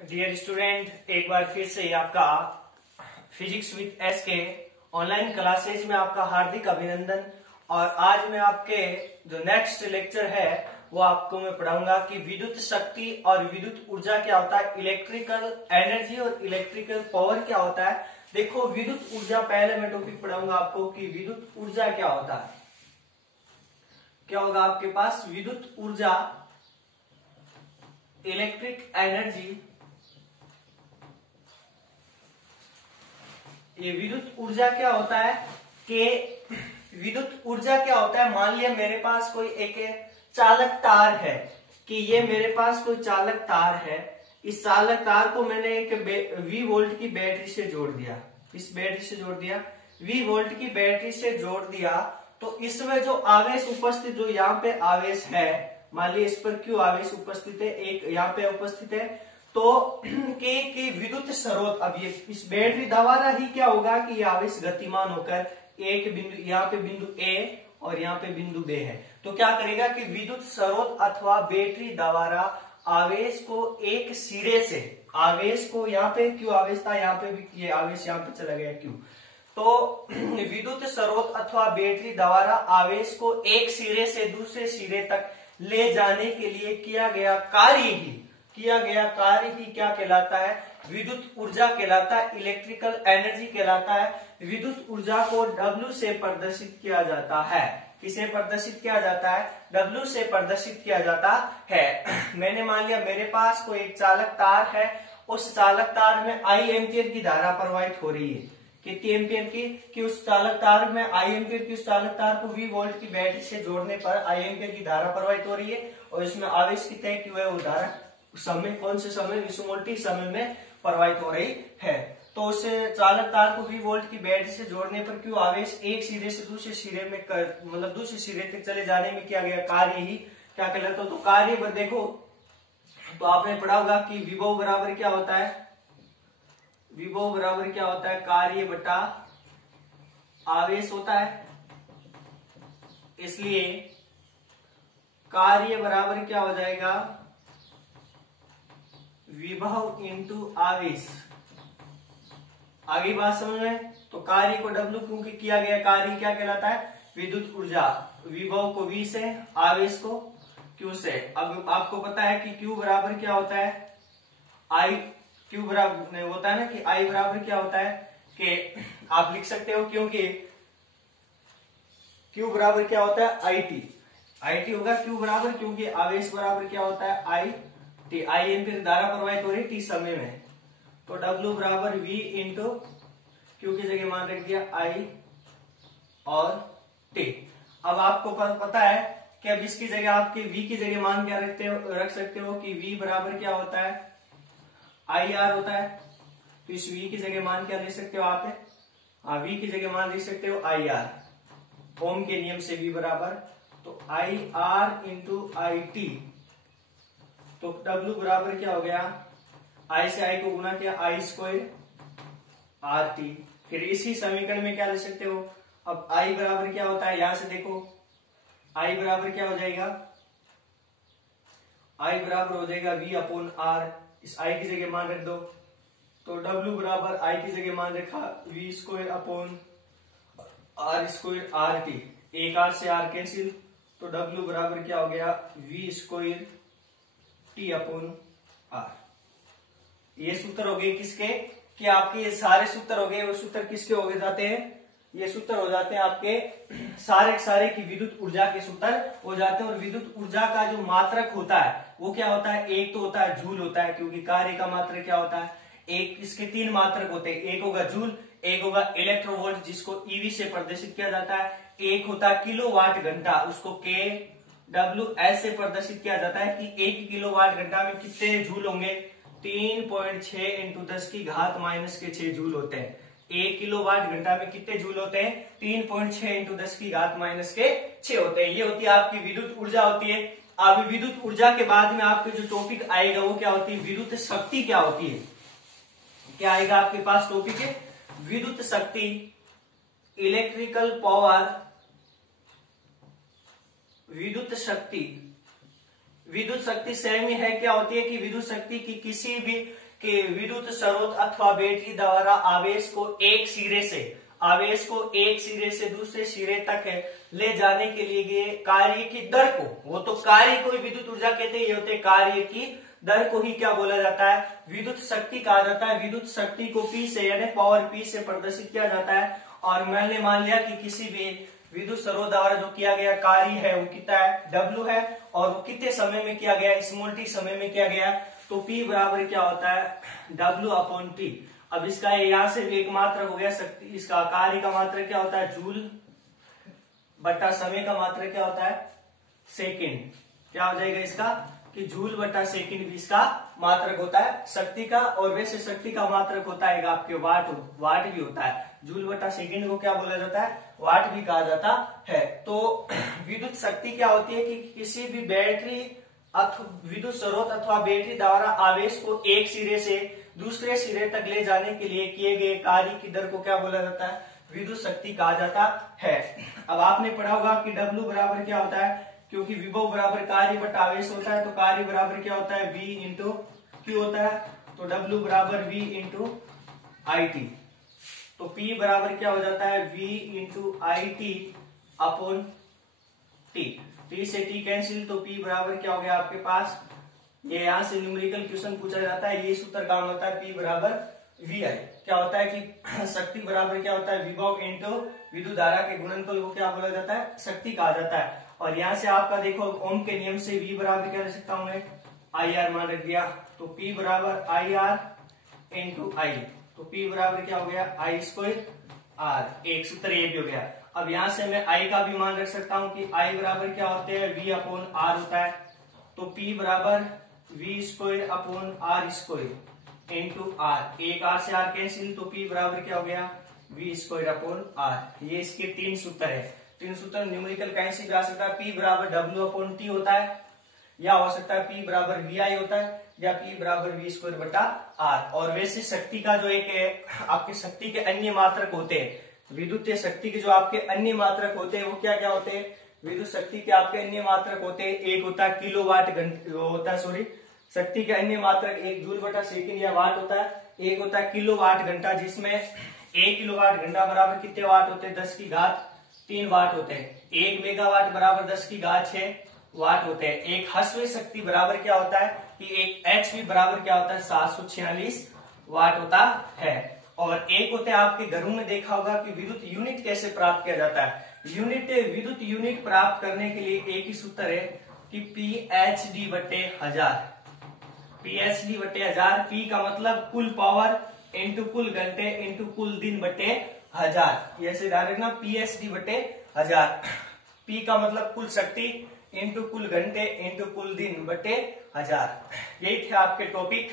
Dear student, एक बार फिर से आपका फिजिक्स विद एस के ऑनलाइन क्लासेज में आपका हार्दिक अभिनंदन। और आज मैं आपके जो नेक्स्ट लेक्चर है वो आपको मैं पढ़ाऊंगा कि विद्युत शक्ति और विद्युत ऊर्जा क्या होता है, इलेक्ट्रिकल एनर्जी और इलेक्ट्रिकल पावर क्या होता है। देखो, विद्युत ऊर्जा पहले मैं टॉपिक पढ़ाऊंगा आपको कि विद्युत ऊर्जा क्या होता है। क्या होगा आपके पास, विद्युत ऊर्जा, इलेक्ट्रिक एनर्जी। ये विद्युत ऊर्जा क्या होता है कि विद्युत ऊर्जा क्या होता है, मान लिया मेरे पास कोई एक चालक तार है, कि ये मेरे पास कोई चालक तार है। इस चालक तार को मैंने एक V वोल्ट की बैटरी से जोड़ दिया, इस बैटरी से जोड़ दिया, V वोल्ट की बैटरी से जोड़ दिया। तो इसमें जो आवेश उपस्थित, जो यहाँ पे आवेश है, मान लिया इस पर Q आवेश उपस्थित है, एक यहाँ पे उपस्थित है, तो के विद्युत स्रोत, अब ये इस बैटरी द्वारा ही क्या होगा कि ये आवेश गतिमान होकर एक बिंदु, यहाँ पे बिंदु A और यहाँ पे बिंदु B है, तो क्या करेगा कि विद्युत स्रोत अथवा बैटरी द्वारा आवेश को एक सिरे से, आवेश को यहाँ पे Q आवेश था, यहाँ पे भी ये आवेश यहाँ पे चला गया Q, तो विद्युत स्रोत अथवा बैटरी द्वारा आवेश को एक सिरे से दूसरे सिरे तक ले जाने के लिए किया गया कार्य ही क्या कहलाता है, विद्युत ऊर्जा कहलाता है, इलेक्ट्रिकल एनर्जी कहलाता है। विद्युत ऊर्जा को W से प्रदर्शित किया जाता है। किसे प्रदर्शित किया जाता है? W से प्रदर्शित किया जाता है। मैंने मान लिया मेरे पास कोई एक चालक तार है, उस चालक तार में I एम्पियर की धारा प्रवाहित हो रही है। कितनी एम्पियर की? कि उस चालक तार में I एम्पियर की, उस चालक तार को V वोल्ट की बैटरी से जोड़ने पर I एम्पियर की धारा प्रवाहित हो रही है, और इसमें आवेश कितने Q है, वो धारा समय, कौन से समय, विषुवोल्टी समय में प्रवाहित हो रही है। तो उस चालक तार को V वोल्ट की बैटरी से जोड़ने पर Q आवेश एक सिरे से दूसरे सिरे में मतलब दूसरे सिरे तक चले जाने में किया गया कार्य ही क्या कहलाता है। तो कार्य पर देखो, तो आपने पढ़ा होगा कि विभव बराबर क्या होता है, विभव बराबर क्या होता है, कार्य बटा आवेश होता है। इसलिए कार्य बराबर क्या हो जाएगा, विभव इंटू आवेश। आगे बात समझ में, तो कार्य को W क्योंकि किया गया, कार्य क्या कहलाता है, विद्युत ऊर्जा। विभव को V से, आवेश को Q से। अब आपको पता है कि Q बराबर क्या होता है, Q बराबर होता है ना कि I बराबर क्या होता है, कि आप लिख सकते हो, क्योंकि Q बराबर क्या होता है, IT होगा Q बराबर, क्योंकि आवेश बराबर क्या होता है, I एम्पियर धारा प्रवाहित हो रही T समय में, तो W बराबर V इंटू Q की जगह मान रख दिया I और T। अब आपको पता है कि अब इसकी जगह आपके V की जगह मान क्या रख सकते हो कि V बराबर क्या होता है, IR होता है। तो इस V की जगह मान क्या ले सकते हो आप, V की जगह मान ले सकते हो IR, ओम के नियम से V बराबर, तो IR इंटू IT। तो W बराबर क्या हो गया, I से I को गुना किया, I स्क्वायर RT। फिर इसी समीकरण में क्या ले सकते हो, अब I बराबर क्या होता है, यहां से देखो I बराबर क्या हो जाएगा, I बराबर हो जाएगा V अपॉन R। इस I की जगह मान रख दो, तो W बराबर I की जगह मान रखा V square upon R square RT। एक R से R कैंसिल, तो W बराबर क्या हो गया, V square T upon R। ये सूत्र हो गए किसके, कि आपके ये सारे सूत्र हो गए, वो सूत्र किसके हो गए जाते हैं, ये सूत्र हो जाते हैं आपके सारे की विद्युत ऊर्जा के सूत्र हो जाते हैं। और विद्युत ऊर्जा का जो मात्रक होता है वो क्या होता है, एक तो होता है जूल होता है, क्योंकि कार्य का मात्रक क्या होता है, एक, इसके तीन मात्रक होते हैं, एक होगा जूल, एक होगा इलेक्ट्रोवोल्ट जिसको ईवी से प्रदर्शित किया जाता है, एक होता है किलोवाट घंटा, उसको kWh से प्रदर्शित किया जाता है कि 1 किलोवाट घंटा में कितने जूल होंगे, 3.6 इंटू 10 की घात माइनस के 6 जूल होते हैं। 1 किलोवाट घंटा में कितने जूल होते हैं, 3.6 इंटू 10 की घात माइनस के 6 होते हैं। ये होती है आपकी विद्युत ऊर्जा होती है। अब विद्युत ऊर्जा के बाद में आपके जो टॉपिक आएगा वो क्या होती है, विद्युत शक्ति क्या होती है। क्या आएगा आपके पास टॉपिक है, विद्युत शक्ति, इलेक्ट्रिकल पावर, विद्युत शक्ति। विद्युत शक्ति सेम ही है, क्या होती है कि विद्युत शक्ति की कि विद्युत स्रोत अथवा बैटरी द्वारा आवेश को एक सिरे से दूसरे सिरे तक ले जाने के लिए कार्य की दर को, वो तो कार्य को विद्युत ऊर्जा कहते हैं, ये होते कार्य की दर को ही क्या बोला जाता है, विद्युत शक्ति कहा जाता है। विद्युत शक्ति को P से यानी पावर P से प्रदर्शित किया जाता है। और मैंने मान लिया कि किसी भी विद्युत स्रोत द्वारा जो किया गया कार्य है वो कितना है, W है, और वो कितने समय में किया गया, स्मॉल t समय में किया गया। तो P बराबर क्या होता है, W/T। अब इसका यहां से एक मात्रक हो गया शक्ति, इसका कार्य का मात्रक क्या होता है, जूल बटा समय का मात्रक क्या होता है, सेकंड। क्या हो जाएगा इसका कि जूल बटा सेकंड भी इसका मात्रक होता है शक्ति का। और वैसे शक्ति का मात्रक होता है आपके वाट भी होता है। जूल बटा सेकंड को क्या बोला जाता है, वाट भी कहा जाता है। तो विद्युत शक्ति क्या होती है कि किसी भी बैटरी विद्युत स्रोत अथवा बैटरी द्वारा आवेश को एक सिरे से दूसरे सिरे तक ले जाने के लिए किए गए कार्य की दर को क्या बोला जाता है, विद्युत शक्ति कहा जाता है। अब आपने पढ़ा होगा कि W बराबर क्या होता है, क्योंकि विभव बराबर कार्य बटा आवेश होता है, तो कार्य बराबर क्या होता है, V इंटू Q होता है। तो W बराबर V इंटू IT। तो P बराबर क्या हो जाता है, V into IT upon T। T से T कैंसिल, तो P बराबर क्या हो गया आपके पास, ये यहां से न्यूमेरिकल क्वेश्चन पूछा जाता है, ये सूत्र काम होता है P बराबर VI। क्या होता है कि शक्ति बराबर क्या होता है, विभव इंटू विद्युत धारा के गुणनफल को क्या बोला जाता है, शक्ति कहा जाता है। और यहाँ से आपका देखो ओम के नियम से V बराबर क्या लिख सकता हूं मैं, IR मान रख दिया। तो P बराबर IR इंटू I। तो P बराबर क्या हो गया, I² R। एक सूत्र ये भी हो गया। अब यहाँ से मैं I का भी मान रख सकता हूँ कि I बराबर क्या होते हैं, V/R होता है। तो P बराबर V² upon R² into R। एक R से R कैंसिल, तो P बराबर क्या हो गया, V² अपॉन R। ये इसके तीन सूत्र है। तीन सूत्र न्यूमेरिकल कैसे भी आ सकता है। P बराबर W/T होता है, या हो सकता है P बराबर VI होता है, या P बराबर V² बटा R। और वैसे शक्ति का जो एक है, आपके शक्ति के अन्य मात्रक होते हैं, विद्युतीय शक्ति के जो आपके अन्य मात्रक होते हैं वो क्या क्या होते हैं, विद्युत शक्ति के आपके अन्य मात्रक होते हैं। एक होता है किलोवाट होता है, सॉरी, शक्ति के अन्य मात्रक एक जूल बटा सेकंड या वाट होता है। एक होता है किलोवाट घंटा, जिसमें 1 किलोवाट घंटा बराबर कितने वाट होते हैं, 10⁻³ वाट होते हैं। 1 मेगावाट बराबर 10⁻6 वाट होते हैं। एक हस्वी शक्ति बराबर क्या होता है कि एक HP बराबर क्या होता है, 746 वाट होता है। और एक होते हैं आपके घरों में देखा होगा कि विद्युत यूनिट कैसे प्राप्त किया जाता है। विद्युत यूनिट प्राप्त करने के लिए एक ही सूत्र है कि PhD बटे 1000। PhD बटे 1000। P का मतलब कुल पावर इंटू कुल घंटे इंटू कुल दिन बटे 1000। ऐसे ध्यान रखना, PhD बटे 1000। P का मतलब कुल शक्ति इंटू कुल घंटे इंटू कुल दिन बटे 1000। यही थे आपके टॉपिक।